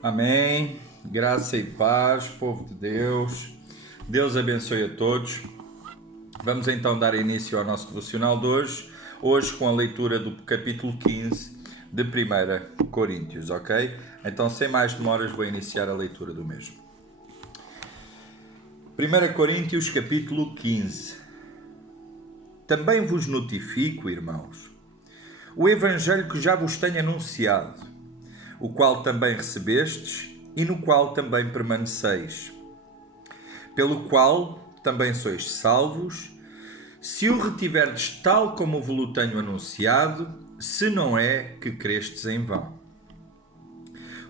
Amém. Graça e paz, povo de Deus. Deus abençoe a todos. Vamos então dar início ao nosso devocional de hoje com a leitura do capítulo 15 de 1 Coríntios, ok? Então, sem mais demoras, vou iniciar a leitura do mesmo. 1 Coríntios, capítulo 15. Também vos notifico, irmãos, o evangelho que já vos tenho anunciado, o qual também recebestes e no qual também permaneceis, pelo qual também sois salvos, se o retiverdes tal como vos tenho anunciado, se não é que crestes em vão.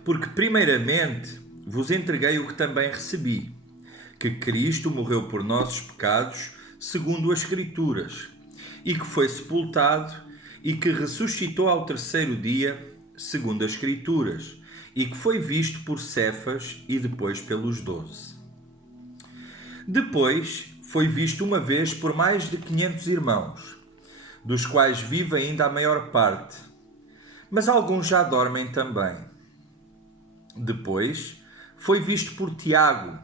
Porque primeiramente vos entreguei o que também recebi, que Cristo morreu por nossos pecados, segundo as Escrituras, e que foi sepultado e que ressuscitou ao terceiro dia, segundo as Escrituras, e que foi visto por Cefas e depois pelos 12. Depois foi visto uma vez por mais de 500 irmãos, dos quais vive ainda a maior parte, mas alguns já dormem também. Depois foi visto por Tiago,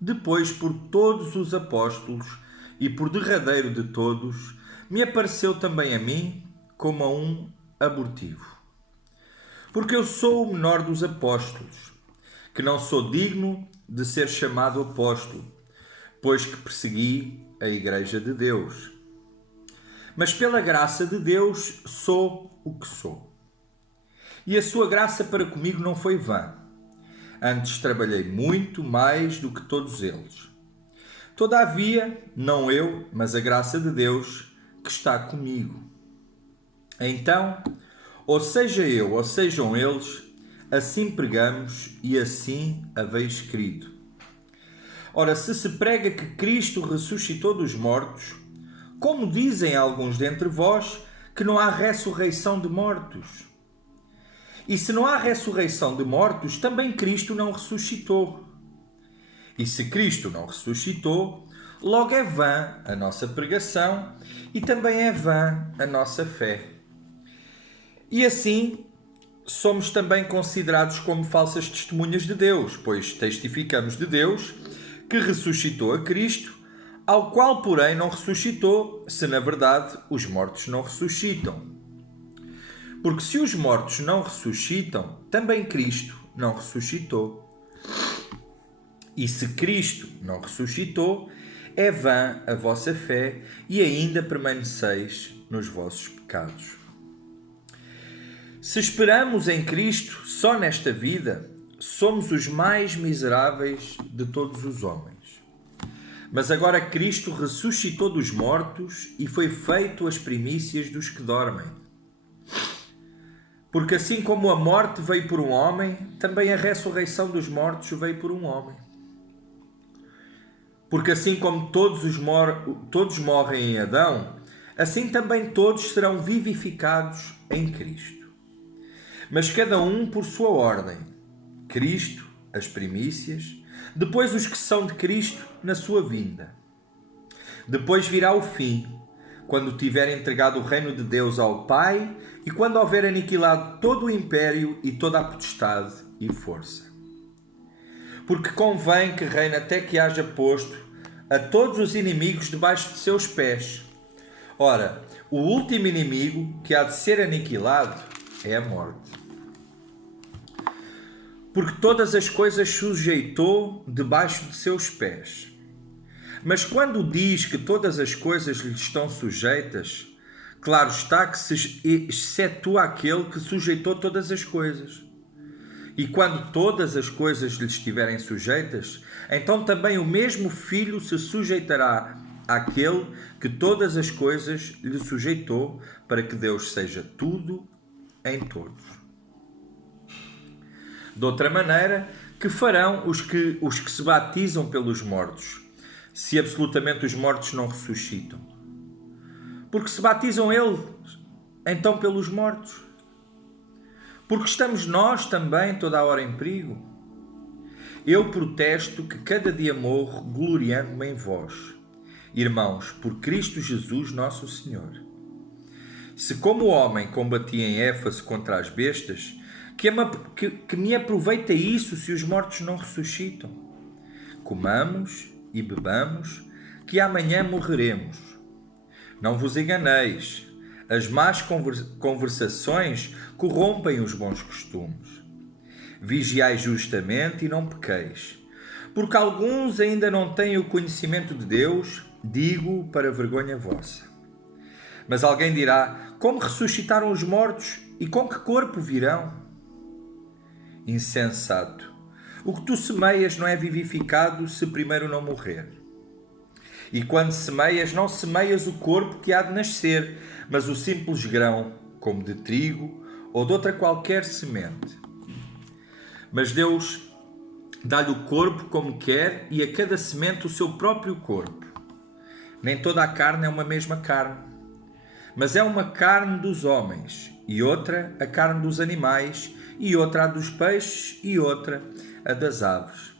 depois por todos os apóstolos, e por derradeiro de todos, me apareceu também a mim como a um abortivo. Porque eu sou o menor dos apóstolos, que não sou digno de ser chamado apóstolo, pois que persegui a Igreja de Deus. Mas pela graça de Deus sou o que sou. E a sua graça para comigo não foi vã. Antes trabalhei muito mais do que todos eles. Todavia, não eu, mas a graça de Deus que está comigo. Então, ou seja eu, ou sejam eles, assim pregamos e assim haveis escrito. Ora, se se prega que Cristo ressuscitou dos mortos, como dizem alguns dentre vós que não há ressurreição de mortos? E se não há ressurreição de mortos, também Cristo não ressuscitou. E se Cristo não ressuscitou, logo é vã a nossa pregação e também é vã a nossa fé. E assim somos também considerados como falsas testemunhas de Deus, pois testificamos de Deus que ressuscitou a Cristo, ao qual, porém, não ressuscitou, se na verdade os mortos não ressuscitam. Porque se os mortos não ressuscitam, também Cristo não ressuscitou. E se Cristo não ressuscitou, é vã a vossa fé e ainda permaneceis nos vossos pecados. Se esperamos em Cristo só nesta vida, somos os mais miseráveis de todos os homens. Mas agora Cristo ressuscitou dos mortos e foi feito as primícias dos que dormem. Porque assim como a morte veio por um homem, também a ressurreição dos mortos veio por um homem. Porque assim como todos morrem em Adão, assim também todos serão vivificados em Cristo. Mas cada um por sua ordem. Cristo, as primícias, depois os que são de Cristo na sua vinda. Depois virá o fim, quando tiver entregado o reino de Deus ao Pai e quando houver aniquilado todo o império e toda a potestade e força. Porque convém que reine até que haja posto a todos os inimigos debaixo de seus pés. Ora, o último inimigo que há de ser aniquilado é a morte. Porque todas as coisas sujeitou debaixo de seus pés. Mas quando diz que todas as coisas lhe estão sujeitas, claro está que se excetua aquele que sujeitou todas as coisas. E quando todas as coisas lhe estiverem sujeitas, então também o mesmo Filho se sujeitará àquele que todas as coisas lhe sujeitou, para que Deus seja tudo em todos. De outra maneira, que farão os que se batizam pelos mortos, se absolutamente os mortos não ressuscitam? Porque se batizam eles, então pelos mortos. Porque estamos nós também toda a hora em perigo. Eu protesto que cada dia morro gloriando-me em vós, irmãos, por Cristo Jesus nosso Senhor. Se como homem combati em Éfeso contra as bestas, Que me aproveita isso se os mortos não ressuscitam? Comamos e bebamos, que amanhã morreremos. Não vos enganeis, as más conversações corrompem os bons costumes. Vigiai justamente e não pequeis, porque alguns ainda não têm o conhecimento de Deus, digo para vergonha vossa. Mas alguém dirá: como ressuscitaram os mortos e com que corpo virão? Insensato, o que tu semeias não é vivificado se primeiro não morrer. E quando semeias, não semeias o corpo que há de nascer, mas o simples grão, como de trigo ou de outra qualquer semente. Mas Deus dá-lhe o corpo como quer e a cada semente o seu próprio corpo. Nem toda a carne é uma mesma carne, mas é uma carne dos homens, e outra a carne dos animais, e outra a dos peixes, e outra a das aves.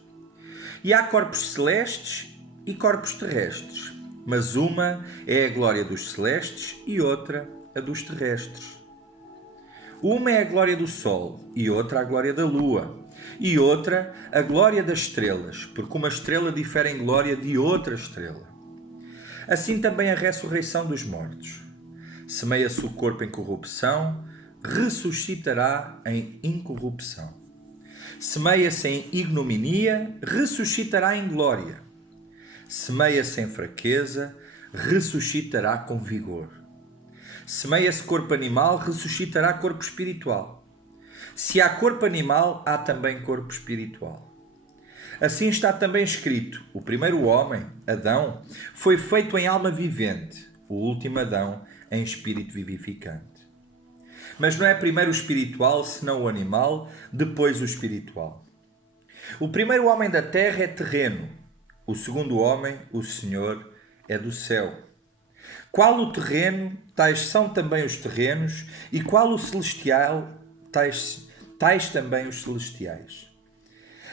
E há corpos celestes e corpos terrestres, mas uma é a glória dos celestes e outra a dos terrestres. Uma é a glória do sol e outra a glória da lua, e outra a glória das estrelas, porque uma estrela difere em glória de outra estrela. Assim também a ressurreição dos mortos. Semeia-se o corpo em corrupção, ressuscitará em incorrupção. Semeia-se em ignominia, ressuscitará em glória. Semeia-se em fraqueza, ressuscitará com vigor. Semeia-se corpo animal, ressuscitará corpo espiritual. Se há corpo animal, há também corpo espiritual. Assim está também escrito: o primeiro homem, Adão, foi feito em alma vivente, o último Adão em espírito vivificante. Mas não é primeiro o espiritual, senão o animal, depois o espiritual. O primeiro homem da terra é terreno, o segundo homem, o Senhor, é do céu. Qual o terreno, tais são também os terrenos, e qual o celestial, tais também os celestiais.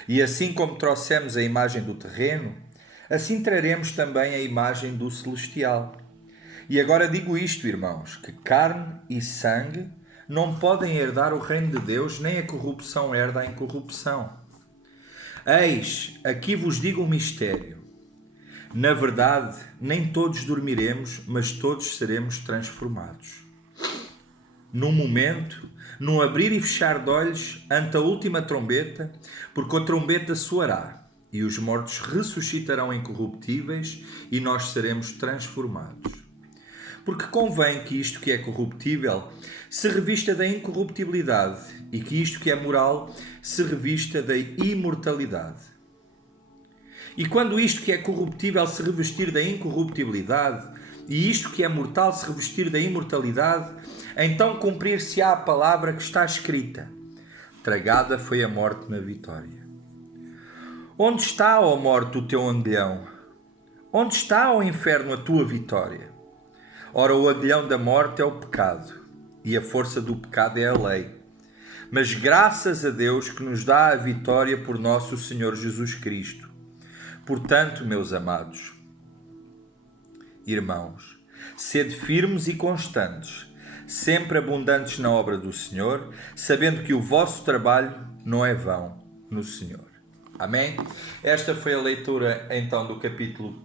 E assim como trouxemos a imagem do terreno, assim traremos também a imagem do celestial. E agora digo isto, irmãos, que carne e sangue não podem herdar o reino de Deus, nem a corrupção herda a incorrupção. Eis, aqui vos digo um mistério. Na verdade, nem todos dormiremos, mas todos seremos transformados. Num momento, num abrir e fechar de olhos, ante a última trombeta, porque a trombeta soará, e os mortos ressuscitarão incorruptíveis, e nós seremos transformados. Porque convém que isto que é corruptível se revista da incorruptibilidade e que isto que é moral se revista da imortalidade. E quando isto que é corruptível se revestir da incorruptibilidade e isto que é mortal se revestir da imortalidade, então cumprir-se-á a palavra que está escrita: tragada foi a morte na vitória. Onde está, ó morte, o teu aguilhão? Onde está, ó inferno, a tua vitória? Ora, o aguilhão da morte é o pecado, e a força do pecado é a lei. Mas graças a Deus que nos dá a vitória por nosso Senhor Jesus Cristo. Portanto, meus amados irmãos, sede firmes e constantes, sempre abundantes na obra do Senhor, sabendo que o vosso trabalho não é vão no Senhor. Amém? Esta foi a leitura então do capítulo